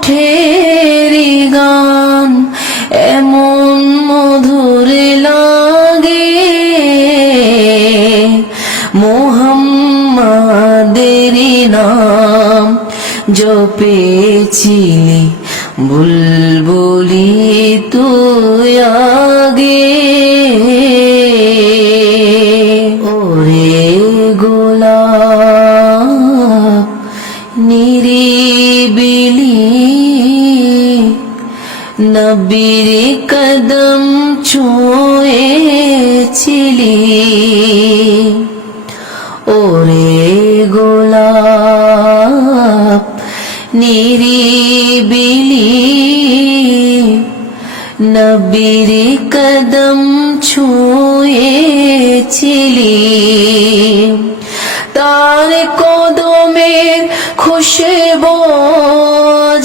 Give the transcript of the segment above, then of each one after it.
কণ্ঠের গান এমন মধুর লাগে। মোহাম্মদের নাম জপেছিলি বুলবুলি তুই আগে। ওরে গোলাপ নিরিবিলি নবীর কদম ছুঁয়েছিলি। ওরে গোলাপ নিরিবিলি নবীর কদম ছুঁয়েছিলি। তার কদমের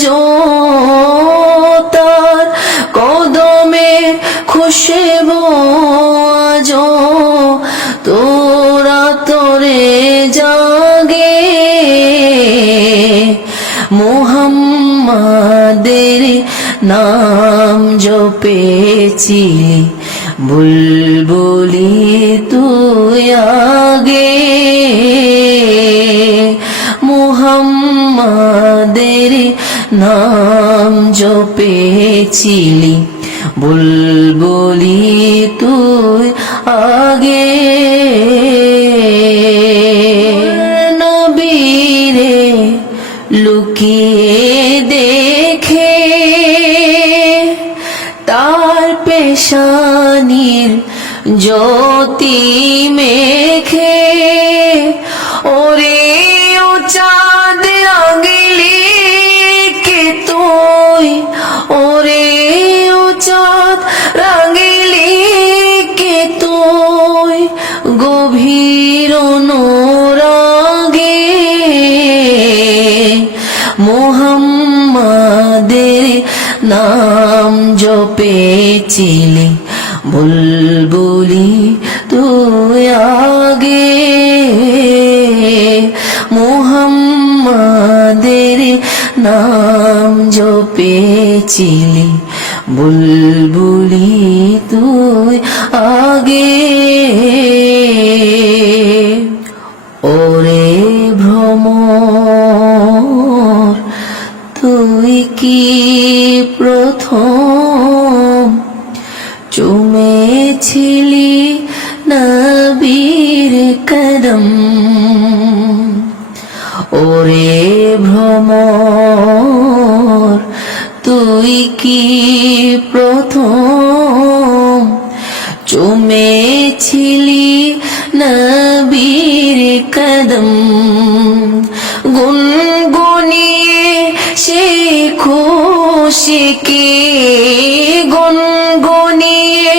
যো তার কদমের খুশবো যো তোরা তোরে জাগে মোহাম্মদের নাম জপেছিলি বুলবুলি তুই আগে নাম জপেছিলি। বুলবুলি তুই আগে নবীরে লুকিয়ে দেখে, তার পেশানির জ্যোতি মেখে, ওরে ও চাঁদ রাঙিলি জপেছিলি বুলবুলি তুই আগে মোহাম্মাদের নাম জপেছিলি। বুলবুলি তুই আগে চুমেছিলি নবীর কদম ওরে ভ্রমর তুই কি প্রথম চুমেছিলি নবীর কদম গুনগুনিয়ে সে খুশি কি গুনগুনিয়ে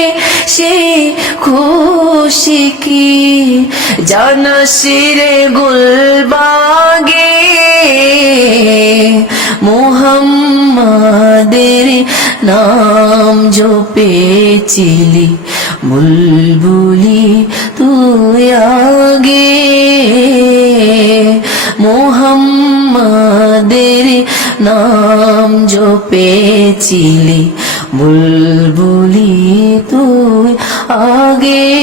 সে খুশি কি জানসিরে গুলবাগে মোহাম্মদের নাম জপেছিলি বুলবুলি তুই আগে। মোহাম্মদের নাম জপেছিলি বুলবুলি তুই আগে।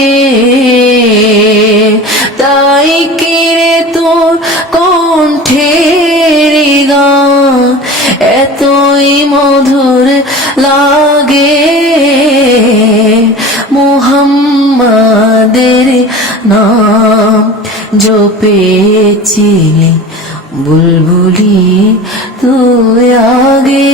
তাই কিরে তোর কণ্ঠের গান? এতই মধুর লাগে। মোহাম্মাদের নাম জপেছিলি বুলবুলি তুই আগে